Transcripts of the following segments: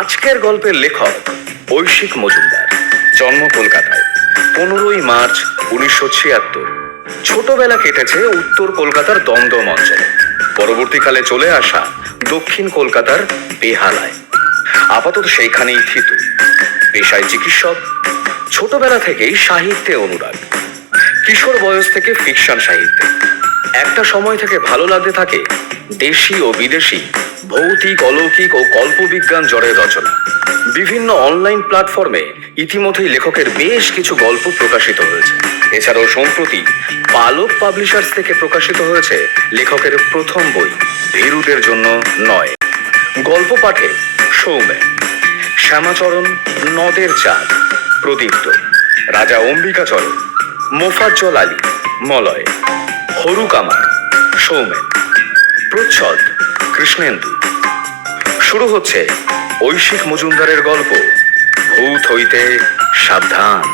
আজকের গল্পের লেখক ঐশিক মজুমদার। জন্ম কলকাতায়, 15ই মার্চ 1976। ছোটবেলা কেটেছে উত্তর কলকাতার দমদম অঞ্চলে, পরবর্তীকালে চলে আসা দক্ষিণ কলকাতার বেহালায়। আপাতত সেইখানেই থিতু। পেশায় চিকিৎসক। ছোটবেলা থেকেই সাহিত্যে অনুরাগ। কিশোর বয়স থেকে ফিকশন সাহিত্যে। একটা সময় থেকে ভালো লাগতে থাকে দেশি ও বিদেশি ভৌতিক, অলৌকিক ও কল্পবিজ্ঞান জড়ের রচনা। বিভিন্ন অনলাইন প্ল্যাটফর্মে ইতিমধ্যেই লেখকের বেশ কিছু গল্প প্রকাশিত হয়েছে। এছাড়াও সম্প্রতি পালক পাবলিশার্স থেকে প্রকাশিত হয়েছে লেখকের প্রথম বই ভীরুদের জন্য নয়। গল্প পাঠে সৌমেন, শ্যামাচরণ, নদের চাঁদ, প্রদীপ্ত, রাজা অম্বিকাচরণ, মোফাজ্জল আলী, মলয়, হরু কামার, সৌমেন, প্রচ্ছদ, কৃষ্ণেন্দু। শুরু হচ্ছে ঐশিক মজুমদারের গল্প ভূত হইতে সাবধান।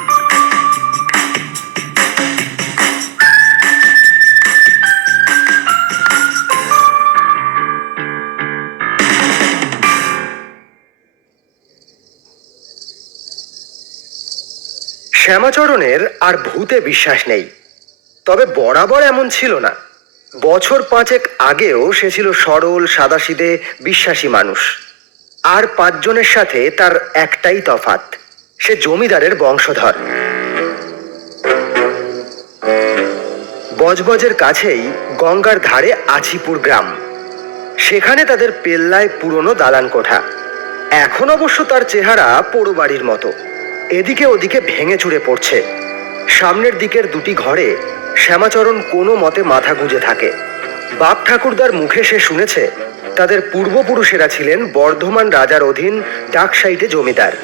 শ্যামাচরণের আর ভূতে বিশ্বাস নেই, তবে বরাবর এমন ছিল না। বছর 5 আগেও সে ছিল সরল সাদাসিধে বিশ্বাসী মানুষ। আর 5 জনের সাথে তার একটাই তফাৎ, সে জমিদারের বংশধর। বজবজের কাছেই গঙ্গার ধারে আছিপুর গ্রাম। সেখানে তাদের পেল্লায় পুরনো দালান কোঠা। এখন অবশ্য তার চেহারা পোড়ো বাড়ির মতো, এদিকে ওদিকে ভেঙে চুরে পড়ছে। সামনের দিকের 2টি ঘরে শ্যামাচরণ কোনো মতে মাথা গুঁজে থাকে। বাপ ঠাকুরদার মুখে সে শুনেছে তাদের পূর্বপুরুষেরা ছিলেন বর্ধমান রাজার অধীন ডাকসাইটে জমিদার।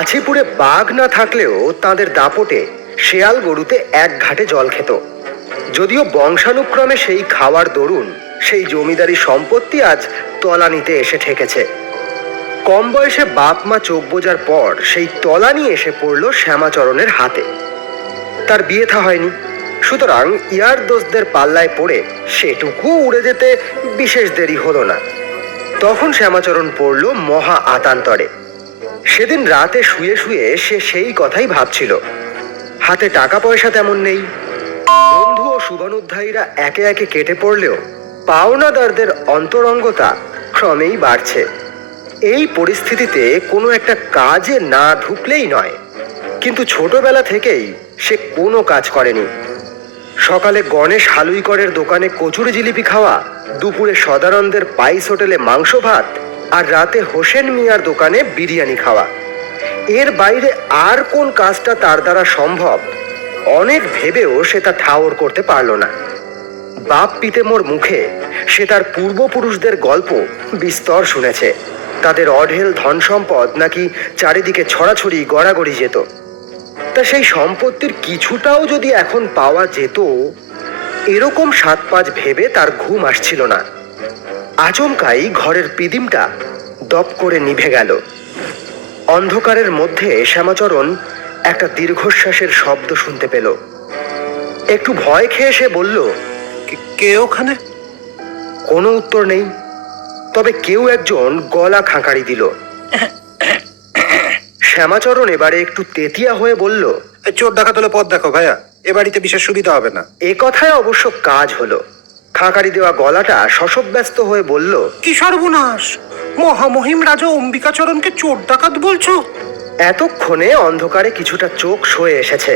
আছিপুরে বাঘ না থাকলেও তাদের দাপটে শেয়াল গরুতে এক ঘাটে জল খেত। যদিও বংশানুক্রমে সেই খাওয়ার দরুন সেই জমিদারি সম্পত্তি আজ তলানিতে এসে ঠেকেছে। কম বয়সে বাপ মা চোখ বোঝার পর সেই তলানি এসে পড়ল শ্যামাচরণের হাতে। তার বিয়ে থা হয়নি, সুতরাং ইয়ার দোষদের পাল্লায় পড়ে সেটুকু উড়ে যেতে বিশেষ দেরি হলো না। তখন শ্যামাচরণ পড়ল মহা আতান্তরে। সেদিন রাতে শুয়ে শুয়ে সে সেই কথাই ভাবছিল। হাতে টাকা পয়সা তেমন নেই। বন্ধু ও শুভানুধ্যায়ীরা একে একে কেটে পড়লেও পাওনাদারদের অন্তরঙ্গতা ক্রমেই বাড়ছে। এই পরিস্থিতিতে কোনো একটা কাজে না ঢুকলেই নয়। কিন্তু ছোটবেলা থেকেই সে কোনো কাজ করেনি। সকালে গণেশ হালুইকরের দোকানে কচুরি জিলিপি খাওয়া, দুপুরে সদানন্দের পাইস হোটেলে মাংস ভাত, আর রাতে হোসেন মিয়ার দোকানে বিরিয়ানি খাওয়া। এর বাইরে আর কোন কাজটা তার দ্বারা সম্ভব, অনেক ভেবেও সে তা ঠাওর করতে পারল না। বাপ পিতেমোর মুখে সে তার পূর্বপুরুষদের গল্প বিস্তর শুনেছে। তাদের অঢেল ধন সম্পদ নাকি চারিদিকে ছড়াছড়ি গড়াগড়ি যেত। তা সেই সম্পত্তির কিছুটাও যদি এখন পাওয়া যেত, এরকম 7-5 ভেবে তার ঘুম আসছিল না। আচমকাই ঘরের পিদিমটা দপ করে নিভে গেল। অন্ধকারের মধ্যে শ্যামাচরণ একটা দীর্ঘশ্বাসের শব্দ শুনতে পেল। একটু ভয় খেয়ে সে বলল, কে ওখানে? কোনো উত্তর নেই, তবে কেউ একজন গলা খাঁকারি দিল। শ্যামাচরণ এবারে একটু তেতিয়া হয়ে বলল, চোর ডাকাত হলে পথ দেখো ভাইয়া, এ বাড়িতে বিশেষ সুবিধা হবে না। এ কথায় অবশ্য কাজ হলো। খাঁকারি দেওয়া গলাটা শশব্যস্ত হয়ে বলল, কি সর্বনাশ! মহামহিম রাজা অম্বিকাচরণকে চোর ডাকাত বলছো? এতক্ষণে অন্ধকারে কিছুটা চোখ সয়ে এসেছে।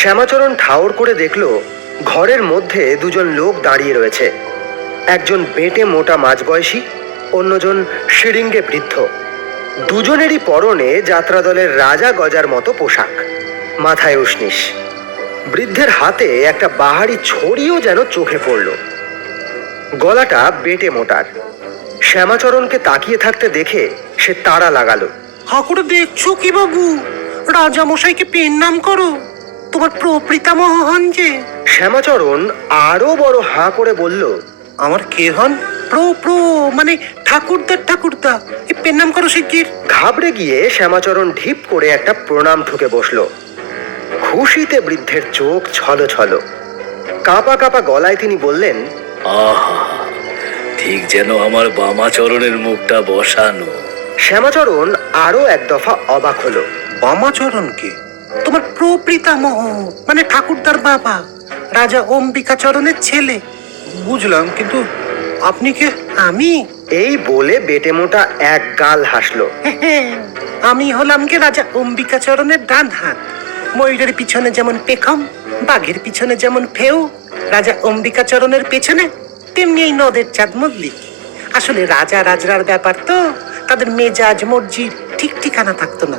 শ্যামাচরণ ঠাউর করে দেখল ঘরের মধ্যে 2 জন লোক দাঁড়িয়ে রয়েছে। একজন বেঁটে মোটা মাঝবয়সী, অন্যজন শিরিঙ্গে বৃদ্ধ। দুজনেরই পরনে যাত্রাদলের রাজা গজার মতো পোশাক, মাথায় উষ্ণিস। বৃদ্ধের হাতে একটা বাহারি ছড়িও যেন চোখে পড়ল। গলাটা বেঁটে মোটার। শ্যামাচরণকে তাকিয়ে থাকতে দেখে সে তাড়া লাগালো। হা করে দেখছো কি বাবু? রাজা মশাইকে পেন নাম করো, তোমার প্রপিতামহ হন যে। শ্যামাচরণ আরো বড় হাঁ করে বলল, আমার কে হন? প্রো মানে ঠাকুরদার ঠাকুরদা, এই পেন নাম করো শিগগির। ঘাবড়ে গিয়ে শ্যামাচরণ ঢিপ করে একটা প্রণাম ঠুকে বসলো। খুশিতে বৃদ্ধের চোখ ছলো ছলো। কাঁপা কাঁপা গলায় তিনি বললেন, আহা, ঠিক যেন আমার বামাচরণের মুখটা বসানো। শ্যামাচরণ আরো এক দফা অবাক হলো। বামাচরণকে? তোমার প্রপিতামহ মানে ঠাকুরদার বাবা, রাজা অম্বিকাচরণের ছেলে। বুঝলাম, কিন্তু আপনি কে? আমি এই বলে বেটে মোটা এক গাল হাসলো। আমি হলাম কে রাজা অম্বিকাচরণের ডান হাত। ময়ূরের পিছনে যেমন পেখম, বাঘের পিছনে যেমন ফেউ, রাজা অম্বিকাচরণের পেছনে তেমনি এই নদের চাঁদ মল্লিক। আসলে রাজা রাজরার ব্যাপার তো, তাদের মেজাজ মর্জি ঠিক ঠিকানা থাকতো না।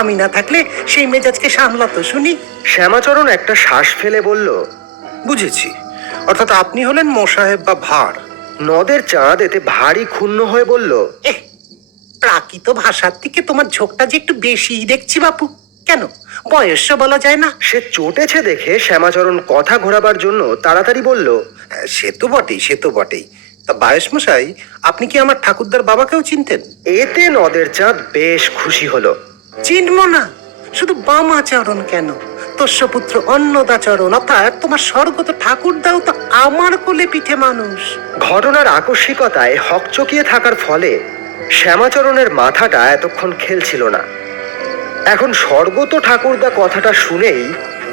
আমি না থাকলে সেই মেজাজকে সামলাতো শুনি। শ্যামাচরণ একটা শ্বাস ফেলে বলল, বুঝেছি, অর্থাৎ আপনি হলেন মোসাহেব বা ভাঁড়। নদের চাঁদ এতে ভারী ক্ষুণ্ণ হয়ে বলল, প্রাকৃত ভাষার থেকে তোমার ঝোঁকটা যে একটু বেশি দেখছি বাপু। কেন, বয়স্য বলা যায় না? সে চটেছে দেখে শ্যামাচরণ কথা ঘোরাবার জন্য তাড়াতাড়ি বলল, সে তো বটেই, সে তো বটেই। তা বায়স মশাই, আপনি কি আমার ঠাকুরদার বাবাকেও চিনতেন? এতে নদের চাঁদ বেশ খুশি হলো। চিনব না? শুধু বামাচরণ কেন, তস্যপুত্র অন্নদাচরণ, অর্থাৎ তোমার স্বর্গত ঠাকুরদাও তো আমার কোলে পিঠে মানুষ। ঘটনার আকস্মিকতায় হকচকিয়ে থাকার ফলে শ্যামাচরণের মাথাটা এতক্ষণ খেলছিল না। এখন স্বর্গত ঠাকুরদা কথাটা শুনেই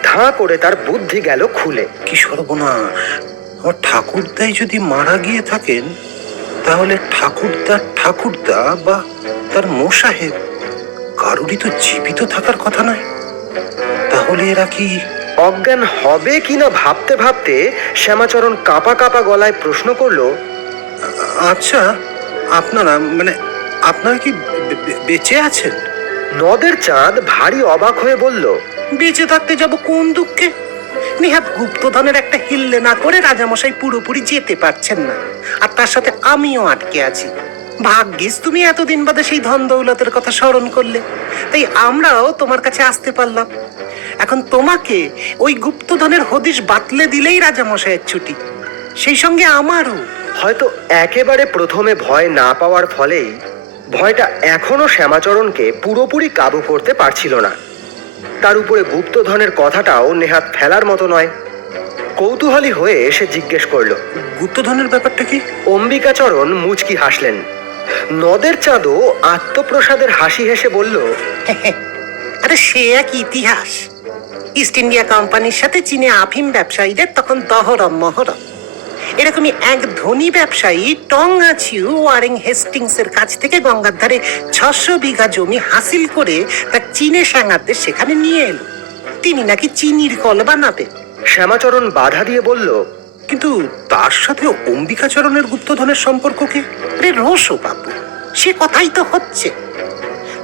ধাঁ করে তার বুদ্ধি গেল খুলে। কি সর্বনাশ! আমার ঠাকুরদাই যদি মারা গিয়ে থাকেন, তাহলে ঠাকুরদার ঠাকুরদা বা তার মোসাহেব কারুরই তো জীবিত থাকার কথা নয়। তাহলে এরা কি? অজ্ঞান হবে কিনা ভাবতে ভাবতে শ্যামাচরণ কাঁপা কাঁপা গলায় প্রশ্ন করলো, আচ্ছা, আপনারা মানে আপনারা কি বেঁচে আছেন? নদের চাঁদ ভারী অবাক হয়ে বলল, বেঁচে থাকতে যাব কোন দুঃখে? নেহাত গুপ্তধনের একটা হিল্লে না করে রাজামশাই পুরোপুরি যেতে পারছেন না, আর তার সাথে আমিও আটকে আছি। ভাগ্যিস তুমি এতদিন বাদে সেই ধন দৌলতের কথা স্মরণ করলে, তাই আমরাও তোমার কাছে আসতে পারলাম। এখন তোমাকে ওই গুপ্তধনের হদিশ বাতলে দিলেই রাজামশাইয়ের ছুটি, সেই সঙ্গে আমারও। হয়তো একেবারে প্রথমে ভয় না পাওয়ার ফলেই ভয়টা এখনো শ্যামাচরণকে পুরোপুরি কাবু করতে পারছিল না। তার উপরে গুপ্তধনের কথাটাও নেহাত ফেলার মতো নয়। কৌতূহলী হয়ে সে জিজ্ঞেস করলো, গুপ্তধনের ব্যাপারটা কি? অম্বিকাচরণ মুচকি হাসলেন। নদের চাঁদও আত্মপ্রসাদের হাসি হেসে বলল, আরে সে এক ইতিহাস। ইস্ট ইন্ডিয়া কোম্পানির সাথে চীনে আফিম ব্যবসায়ীদের তখন দহরম মহরম। এরকমই এক ধনী ব্যবসায়ী টংগাছিউ ওয়ারেং হেস্টিংসের কাছ থেকে গঙ্গার ধারে 600 বিঘা জমি হাসিল করে তা চীনে সাঙ্গাতে সেখানে নিয়ে এলো। তিনি নাকি চিনির কল বানাবে। শ্যামাচরণ বাধা দিয়ে বলল, কিন্তু তার সাথে অম্বিকাচরণের গুপ্তধনের সম্পর্ক কি? আরে রোশো বাবু, সে কথাই তো হচ্ছে।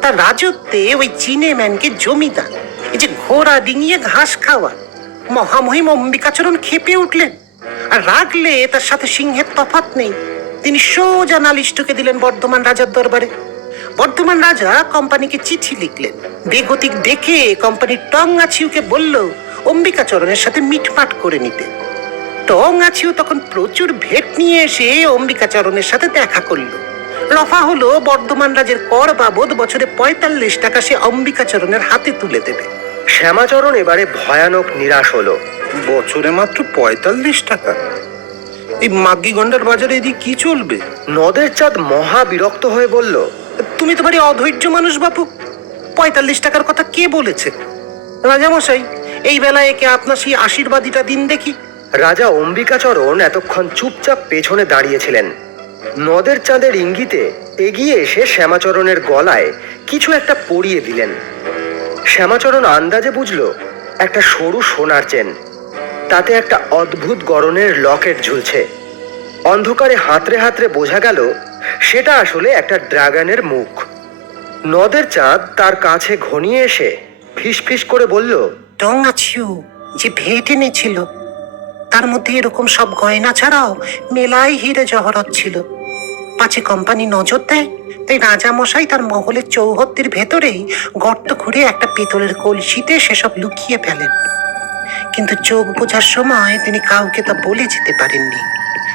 তার রাজত্বে ওই চীনে ম্যানকে জমিদার, এই যে ঘোড়া ডিঙিয়ে ঘাস খাওয়া, মহামহিম অম্বিকাচরণ খেপে উঠলেন। আর রাগলে তার সাথে সিংহের তফাৎ নেই। তিনি সোজা নালিশ ঠুকে দিলেন বর্ধমান রাজার দরবারে। বর্ধমান রাজা কোম্পানিকে চিঠি লিখলেন। বেগতিক দেখে কোম্পানির টংগাছিউকে বলল অম্বিকাচরণের সাথে মিটমাট করে নিতে। টংগাছিউ তখন প্রচুর ভেট নিয়ে এসে অম্বিকাচরণের সাথে দেখা করলো। রফা হলো বর্ধমান রাজের কর বাবদ বছরে 45 টাকা সে অম্বিকাচরণের হাতে তুলে দেবে। শ্যামাচরণ এবারে ভয়ানক নিরাশ হলো। বছরে মাত্র 45 টাকা? এই মাগ্গি গন্ডার বাজারে এদিকে কি চলবে? নদের চাঁদ মহা বিরক্ত হয়ে বলল, তুমি তো ভারী অধৈর্য মানুষ বাপু। 45 টাকার কথা কে বলেছে? রাজামশাই, এই বেলায় একে আপনার সেই আশীর্বাদীটা দিন দেখি। রাজা অম্বিকাচরণ এতক্ষণ চুপচাপ পেছনে দাঁড়িয়েছিলেন। নদের চাঁদের ইঙ্গিতে এগিয়ে এসে শ্যামাচরণের গলায় কিছু একটা পরিয়ে দিলেন। শ্যামাচরণ আন্দাজে বুঝল একটা সরু সোনার চেন, তাতে একটা অদ্ভুত গড়নের লকেট ঝুলছে। অন্ধকারে হাতড়ে হাতড়ে বোঝা গেল সেটা আসলে একটা ড্রাগনের মুখ। নদের চাঁদ তার কাছে ঘনিয়ে এসে ফিসফিস করে বলল, টংগাছিউ যে ভেট এনেছিল তার মধ্যে এরকম সব গয়না ছাড়াও মেলায় হিরে জহরত ছিল। পাছে কোম্পানি নজর দেয়, তাই রাজামশাই তার মহলের চৌহদ্দির ভেতরেই গর্ত খুঁড়ে একটা পেতলের কলসিতে সেসব লুকিয়ে ফেলেন। কিন্তু চোখ বোঝার সময় তিনি কাউকে তা বলে যেতে পারেননি,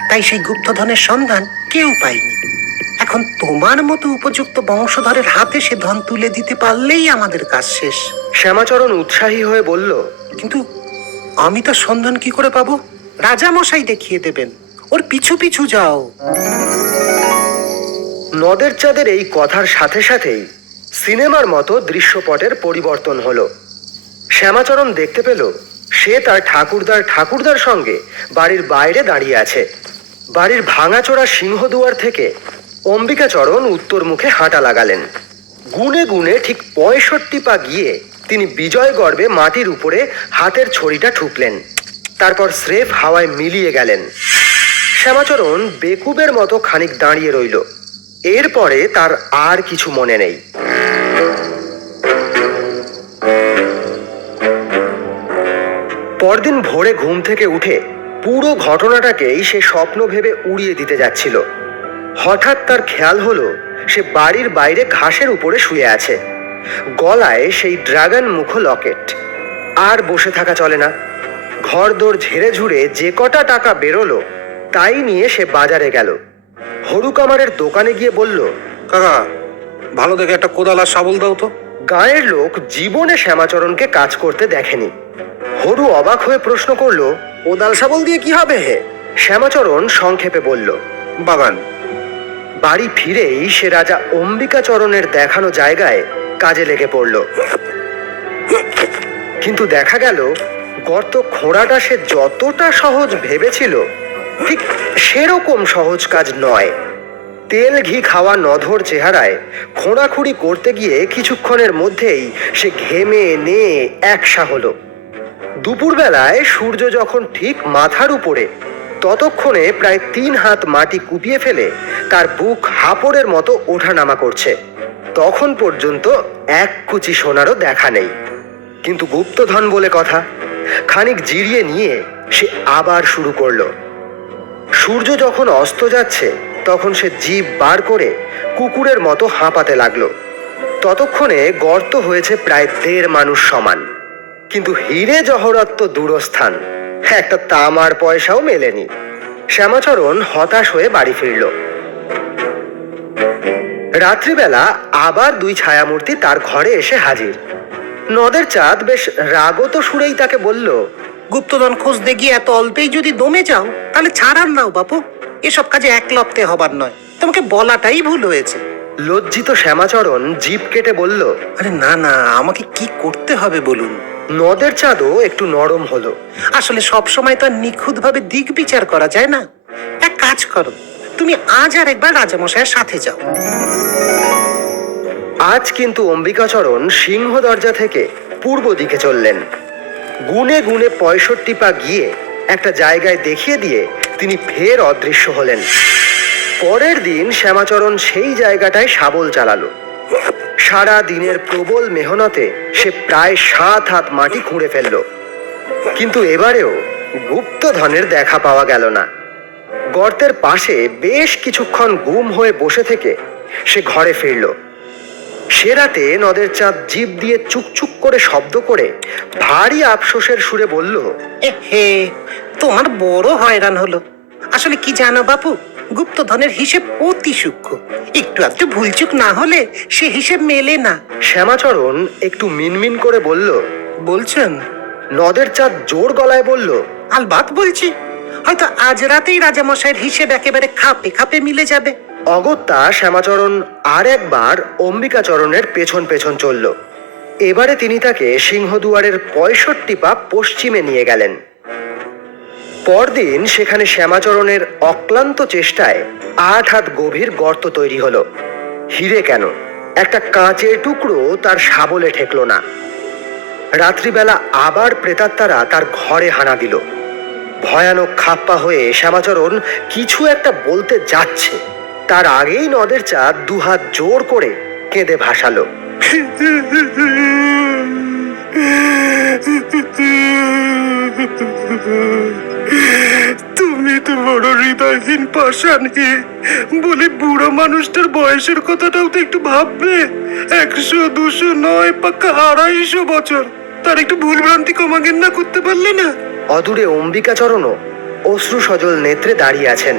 তাই সেই গুপ্তধনের সন্ধান কেউ পায়নি। এখন তোমার মতো উপযুক্ত বংশধরের হাতে সে ধন তুলে দিতে পারলেই আমাদের কাজ শেষ। শ্যামাচরণ উৎসাহী হয়ে বলল, কিন্তু আমি তার সন্ধান কি করে পাবো? রাজামশাই দেখিয়ে দেবেন, ওর পিছু পিছু যাও। নদের চাঁদের এই কথার সাথে সাথেই সিনেমার মতো দৃশ্যপটের পরিবর্তন হলো। শ্যামাচরণ দেখতে পেল সে তার ঠাকুরদার সঙ্গে বাড়ির বাইরে দাঁড়িয়ে আছে। বাড়ির ভাঙাচোরা সিংহদুয়ার থেকে অম্বিকাচরণ উত্তর মুখে হাঁটা লাগালেন। গুনে গুনে ঠিক 65 পা গিয়ে তিনি বিজয় গর্বে মাটির উপরে হাতের ছড়িটা ঠুকলেন। তারপর স্রেফ হাওয়ায় মিলিয়ে গেলেন। শ্যামাচরণ বেকুবের মতো খানিক দাঁড়িয়ে রইল। এরপরে তার আর কিছু মনে নেই। পরদিন ভোরে ঘুম থেকে উঠে পুরো ঘটনাটাকেই সে স্বপ্ন ভেবে উড়িয়ে দিতে যাচ্ছিল। হঠাৎ তার খেয়াল হলো সে বাড়ির বাইরে ঘাসের উপরে শুয়ে আছে, গলায় সেই ড্রাগন মুখ লকেট। আর বসে থাকা চলে না। ঘরদোর ঝেড়ে ঝুড়ে যে কটা টাকা বেরোলো তাই নিয়ে সে বাজারে গেল। হরু কামারের দোকানে গিয়ে বলল, কাকা, ভালো দেখে একটা কোদাল আর শাবল দাও তো। গাঁয়ের লোক জীবনে শ্যামাচরণকে কাজ করতে দেখেনি। হরু অবাক হয়ে প্রশ্ন করলো, কোদাল শাবল দিয়ে কি হবে হে? শ্যামাচরণ সংক্ষেপে বলল, বাগান। বাড়ি ফিরেই সে রাজা অম্বিকাচরণের দেখানো জায়গায় কাজে লেগে পড়ল। কিন্তু দেখা গেল গর্ত খোঁড়াটা সে যতটা সহজ ভেবেছিল ঠিক সেরকম সহজ কাজ নয়। তেল ঘি খাওয়া নধর চেহারায় খোঁড়াখুড়ি করতে গিয়ে কিছুক্ষণের মধ্যেই সে ঘেমে নিয়ে একসা হলো। দুপুরবেলায় সূর্য যখন ঠিক মাথার উপরে, ততক্ষণে প্রায় 3 হাত মাটি কুপিয়ে ফেলে তার বুক হাঁপড়ের মতো ওঠানামা করছে। তখন পর্যন্ত এক কুচি সোনারও দেখা নেই। কিন্তু গুপ্তধন বলে কথা। খানিক জিরিয়ে নিয়ে সে আবার শুরু করলো। সূর্য যখন অস্ত যাচ্ছে তখন সে জিভ বার করে কুকুরের মতো হাঁপাতে লাগলো। ততক্ষণে গর্ত হয়েছে প্রায় 1.5 মানুষ সমান। কিন্তু হিরে জহরত তো দূরস্থান, একটা তামার পয়সাও মেলেনি। শ্যামাচরণ হতাশ হয়ে বাড়ি ফিরল। রাত্রিবেলা আবার 2 ছায়ামূর্তি তার ঘরে এসে হাজির। নদের চাঁদ বেশ রাগত সুরেই তাকে বলল, গুপ্তধন খুঁজতে গিয়ে এত অল্পেই যদি দমে যাও তাহলে ছাড়ান নাও বাপু। এসব কাজে একলপ্তে হবার নয়, তোমাকে বলাটাই ভুল হয়েছে। লজ্জিত শ্যামাচরণ জিভ কেটে বলল, আরে না না, আমাকে কি করতে হবে বলুন। নদের চাঁদও একটু নরম হলো। আসলে সব সময় তো নিখুঁত ভাবে দিক বিচার করা যায় না। এক কাজ করো, তুমি আজ আর একবার রাজামশাইয়ের সাথে যাও। আজ কিন্তু অম্বিকাচরণ সিংহ দরজা থেকে পূর্ব দিকে চললেন। গুনে গুনে 65 পা গিয়ে একটা জায়গায় দেখিয়ে দিয়ে তিনি ফের অদৃশ্য হলেন। পরের দিন শ্যামাচরণ সেই জায়গাটায় শাবল চালালো। সারা দিনের প্রবল মেহনতে সে প্রায় 7 হাত মাটি খুঁড়ে ফেলল। কিন্তু এবারেও গুপ্তধনের দেখা পাওয়া গেল না। গর্তের পাশে বেশ কিছুক্ষণ গুম হয়ে বসে থেকে সে ঘরে ফিরল। সে রাতে নদের চাঁদ জিভ দিয়ে চুকচুক করে শব্দ করে ভারী আফসোসের সুরে বলল, হে, তোমার বড় হয়রান হলো। আসলে কি জানো বাপু, গুপ্তধনের হিসেব অতি সূক্ষ্ম। একটু আধটু ভুলচুক না হলে সে হিসেব মেলে না। শ্যামাচরণ একটু মিনমিন করে বলল, বলছেন? নদের চাঁদ জোর গলায় বলল, আলবাত বলছি। হয়তো আজ রাতেই রাজামশাইয়ের হিসেব একেবারে খাপে খাপে মিলে যাবে। অগত্যা শ্যামাচরণ আর একবার অম্বিকাচরণের পেছন পেছন চলল। এবারে তিনি তাকে সিংহদুয়ারের 65 পা পশ্চিমে নিয়ে গেলেন। পরদিন সেখানে শ্যামাচরণের অক্লান্ত চেষ্টায় 8 হাত গভীর গর্ত তৈরি হলো। হিরে কেন, একটা কাঁচের টুকরো তার শাবলে ঠেকল না। রাত্রিবেলা আবার প্রেতাত্মারা তার ঘরে হানা দিল। ভয়ানক খাপ্পা হয়ে শ্যামাচরণ কিছু একটা বলতে যাচ্ছে, তার আগেই নদের চাঁদ 2 হাত জোর করে কেঁদে ভাসালো। তুমি তো বড় হৃদয়হীন পাষাণ হে। বলে বুড়ো মানুষটার বয়সের কথাটাও তো একটু ভাববে। 100, 200 নয়, পাক্কা 250 বছর। তার একটু ভুলভ্রান্তি কমাগেন না করতে পারলে না? অদূরে অম্বিকাচরণও অশ্রু সজল নেত্রে দাঁড়িয়ে আছেন।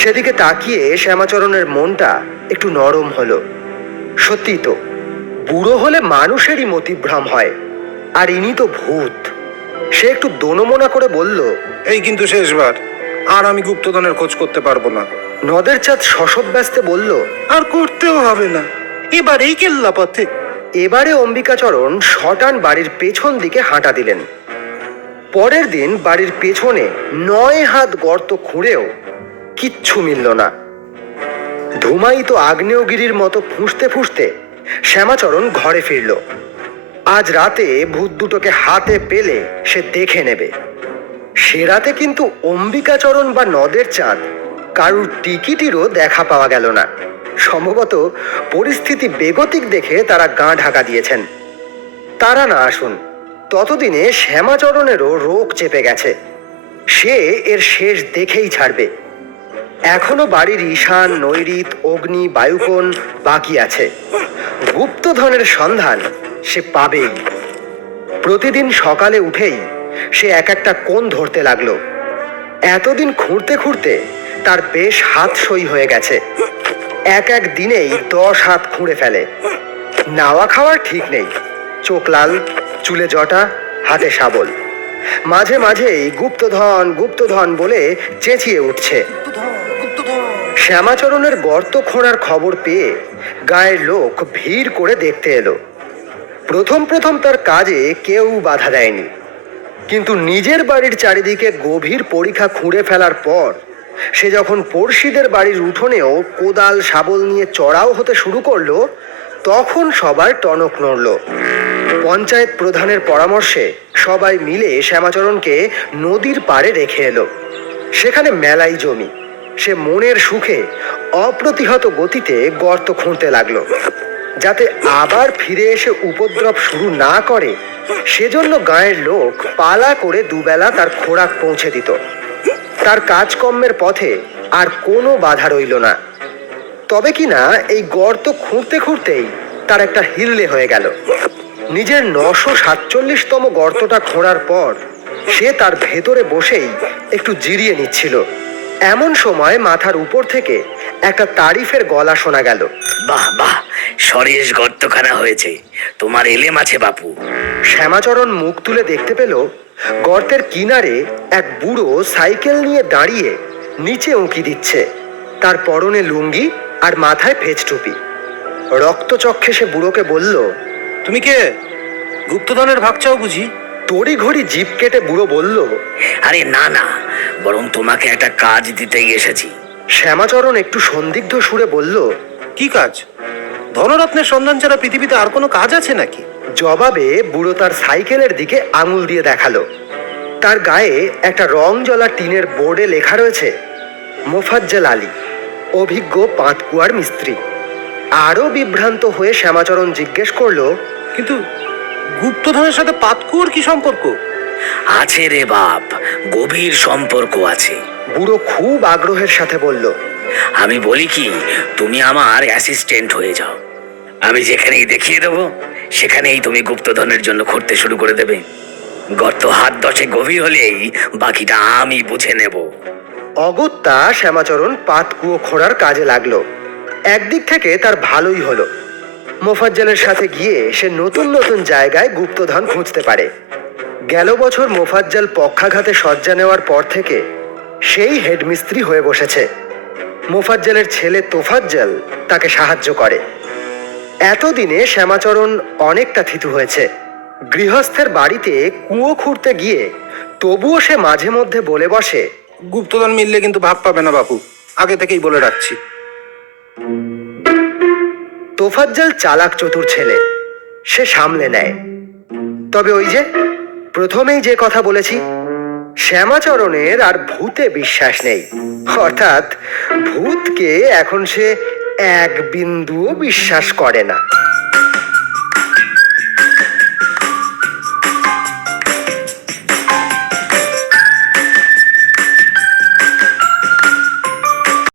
সেদিকে তাকিয়ে শ্যামাচরণের মনটা একটু নরম হলো। সত্যি তো, বুড়ো হলে মানুষেরই মতিভ্রম হয়, আর ইনি তো ভূত। সে একটু দোনমনা করে বলল, এই কিন্তু শেষবার, আর আমি গুপ্তধনের খোঁজ করতে পারবো না। নদের চাঁদ শশব্যস্তে বলল, আর করতেও হবে না, এবার এই কেল্লা পথে। এবারে অম্বিকাচরণ শটান বাড়ির পেছন দিকে হাঁটা দিলেন। পরের দিন বাড়ির পেছনে 9 হাত গর্ত খুঁড়েও কিচ্ছু মিলল না। ধুমায়িত আগ্নেয়গিরির মতো ফুঁসতে ফুঁসতে শ্যামাচরণ ঘরে ফিরল। আজ রাতে ভূত দুটোকে হাতে পেলে সে দেখে নেবে। সে রাতে কিন্তু অম্বিকাচরণ বা নদের চাঁদ কারুর টিকিটিরও দেখা পাওয়া গেল না। সম্ভবত পরিস্থিতি বেগতিক দেখে তারা গা ঢাকা দিয়েছেন। তারা না আসুন, ততদিনে শ্যামাচরণেরও রোগ চেপে গেছে। সে এর শেষ দেখেই ছাড়বে। এখনো বাড়ির ঈশান, নৈঋত, অগ্নি, বায়ুকোণ বাকি আছে। গুপ্তধনের সন্ধান সে পাবেই। প্রতিদিন সকালে উঠেই সে এক একটা কোণ ধরতে লাগলো। এতদিন খুঁড়তে খুঁড়তে তার বেশ হাতসই হয়ে গেছে। এক এক দিনেই 10 হাত খুঁড়ে ফেলে। নাওয়া খাওয়ার ঠিক নেই, চোখ লাল, চুলে জটা, হাতে শাবল। মাঝে মাঝেই গুপ্তধন গুপ্তধন বলে চেঁচিয়ে উঠছে। শ্যামাচরণের গর্ত খোঁড়ার খবর পেয়ে গায়ের লোক ভিড় করে দেখতে এলো। প্রথম প্রথম তার কাজে কেউ বাধা দেয়নি, কিন্তু নিজের বাড়ির চারিদিকে গভীর পরিখা খুঁড়ে ফেলার পর সে যখন পড়শিদের বাড়ির উঠোনেও কোদাল শাবল নিয়ে চড়াও হতে শুরু করলো, তখন সবার টনক নড়ল। পঞ্চায়েত প্রধানের পরামর্শে সবাই মিলে শ্যামাচরণকে নদীর পাড়ে রেখে এলো। সেখানে মেলাই জমি। সে মনের সুখে অপ্রতিহত গতিতে গর্ত খুঁড়তে লাগলো, যাতে আবার ফিরে এসে উপদ্রব শুরু না করে। সেজন্য গাঁয়ের লোক পালা করে দুবেলা তার খোরাক পৌঁছে দিত। তার কাজকর্মের পথে আর কোনো বাধা রইল না। তবে কিনা এই গর্ত খুঁড়তে খুঁড়তেই তার একটা হিল্লে হয়ে গেল। নিজের 947তম গর্তটা খোঁড়ার পর সে তার ভেতরে বসেই একটু জিরিয়ে নিচ্ছিল। এমন সময় মাথার উপর থেকে একটা তারিফের গলা শোনা গেল। বাহ বাহ, সরেস গর্তখানা হয়েছে, তোমার এলেম আছে বাপু। শ্যামাচরণ মুখ তুলে দেখতে পেল গর্তের কিনারে এক বুড়ো সাইকেল নিয়ে দাঁড়িয়ে নিচে উঁকি দিচ্ছে। তার পরনে লুঙ্গি আর মাথায় ফেজ টুপি। রক্তচক্ষে সে বুড়োকে বলল, তুমি কে? গুপ্তধনের ভাগ চাও বুঝি? তড়িঘড়ি জিভ কেটে বুড়ো বলল, আরে না না, বরং তোমাকে একটা কাজ দিতেই এসেছি। শ্যামাচরণ একটু সন্দিগ্ধ সুরে বলল, কি কাজ? ধনরত্নের সন্ধান ছাড়া পৃথিবীতে আর কোনো কাজ আছে নাকি? জবাবে বুড়ো তার সাইকেলের দিকে আঙুল দিয়ে দেখালো। তার গায়ে একটা রং জ্বলা টিনের বোর্ডে লেখা রয়েছে, মোফাজ্জল আলী, অভিজ্ঞ পাতকুয়ার মিস্ত্রি। আরো বিভ্রান্ত হয়ে শ্যামাচরণ জিজ্ঞেস করলো, কিন্তু গুপ্তধনের সাথে পাতকুয়োর কি সম্পর্ক? আছে রে বাপ, গভীর সম্পর্ক আছে। বুড়ো খুব আগ্রহের সাথে বলল, আমি বলি কি, তুমি আমার অ্যাসিস্ট্যান্ট হয়ে যাও। আমি যেখানেই দেখিয়ে দেবো সেখানেই তুমি গুপ্তধনের জন্য খুঁড়তে শুরু করে দেবে। গর্ত হাত 10 গভীর হলেই বাকিটা আমি বুঝে নেব। অগত্যা শ্যামাচরণ পাতকুয়ো খোঁড়ার কাজে লাগলো। একদিক থেকে তার ভালোই হলো। মোফাজ্জলের সাথে গিয়ে সে নতুন নতুন জায়গায় গুপ্তধন খুঁজতে পারে। গেল বছর মোফাজ্জল পক্ষাঘাতে শয্যা নেওয়ার পর থেকে সেই হেডমিস্ত্রি হয়ে বসেছে। মোফাজ্জলের ছেলে তোফাজ্জল তাকে সাহায্য করে। এতদিনে শ্যামাচরণ অনেকটা থিতু হয়েছে। গৃহস্থের বাড়িতে কুয়ো খুঁড়তে গিয়ে তবুও সে মাঝে মধ্যে বলে বসে, গুপ্তধন মিললে কিন্তু ভাব পাবে না বাপু, আগে থেকেই বলে রাখছি। তোফাজ্জল চালাক চতুর ছেলে, সে সামলে নেয়। তবে ওই যে প্রথমেই যে কথা বলেছি, শ্যামাচরণের আর ভূতে বিশ্বাস নেই। অর্থাৎ ভূতকে এখন সে এক বিন্দুও বিশ্বাস করে না।